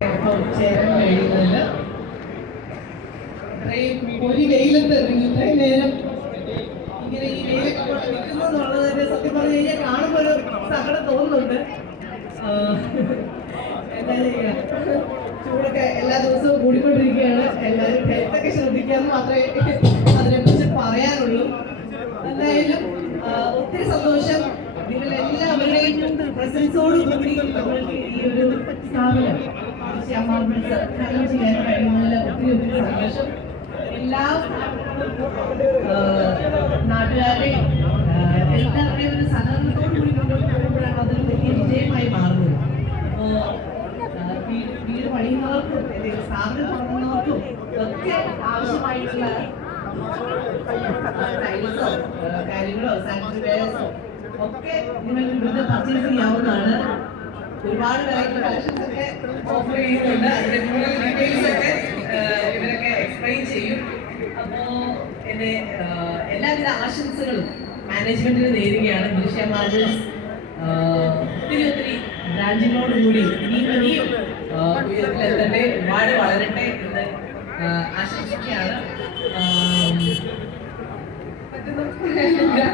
ചേരാൻ കഴിയുന്നതിൽ ഒരു വെയിലത്ത് ഇത്രയും നേരം ഇങ്ങനെ ഈ വെയിലൊക്കെ കൊണ്ട് നിൽക്കുന്നുള്ളത് തന്നെ സത്യം പറഞ്ഞു കഴിഞ്ഞാൽ കാണുമ്പോൾ ഒരു സങ്കടം തോന്നുന്നുണ്ട്. എന്താ ചെയ്യുക, ചൂടൊക്കെ എല്ലാ ദിവസവും കൂടിക്കൊണ്ടിരിക്കുകയാണ്. എല്ലാവരും ഹെൽത്തൊക്കെ ശ്രദ്ധിക്കാമെന്ന് മാത്രമേ അതിനെക്കുറിച്ച് പറയാനുള്ളൂ. എന്തായാലും ഒത്തിരി സന്തോഷം നിങ്ങളെല്ലാവരുടെയും പ്രസൻസോട് കൂടി നമ്മൾക്ക് ഈ ഒരു സ്ഥാപനം ഉദ്ഘാടനം ചെയ്യാൻ കഴിയുന്നതിൽ ഒത്തിരി ഒത്തിരി സന്തോഷം. എല്ലാ നാട്ടുകാരുടെയും എല്ലാവരുടെയും ഒരു സഹകരണത്തോടു കൂടി മുന്നോട്ട് പോകുമ്പോഴാണ് അതൊരു വലിയ വിജയമായി മാറുന്നത്. വീട് പണിയുന്നവർക്കും സ്ഥാപനം തുടങ്ങുന്നവർക്കും ഒക്കെ ആവശ്യമായിട്ടുള്ള ടൈൽസോ കാര്യങ്ങളോ സാനിറ്ററി വെയർസോ ഒക്കെ നിങ്ങൾക്ക് ഇവിടുന്ന് പർച്ചേസ് ചെയ്യാവുന്നതാണ്. ഒരുപാട് വെറൈറ്റി കളക്ഷൻസ് ഒക്കെ ഓഫർ ചെയ്യുന്നുണ്ട്. അതിന്റെ കൂടുതൽ ഡീറ്റെയിൽസ് ഒക്കെ ഇവരൊക്കെ എക്സ്പ്ലെയിൻ ചെയ്യും. അപ്പോ എന്റെ എല്ലാവിധ ആശംസകളും മാനേജ്മെന്റിന് നേരുകയാണ്. ദൃശ്യ മാർജിൻസ് ഒത്തിരി ഒത്തിരി ബ്രാഞ്ചിനോടുകൂടി ഇനിയും ഉയരത്തിലെത്തട്ടെ, ഒരുപാട് വളരട്ടെ എന്ന് ആശംസിക്കുകയാണ്.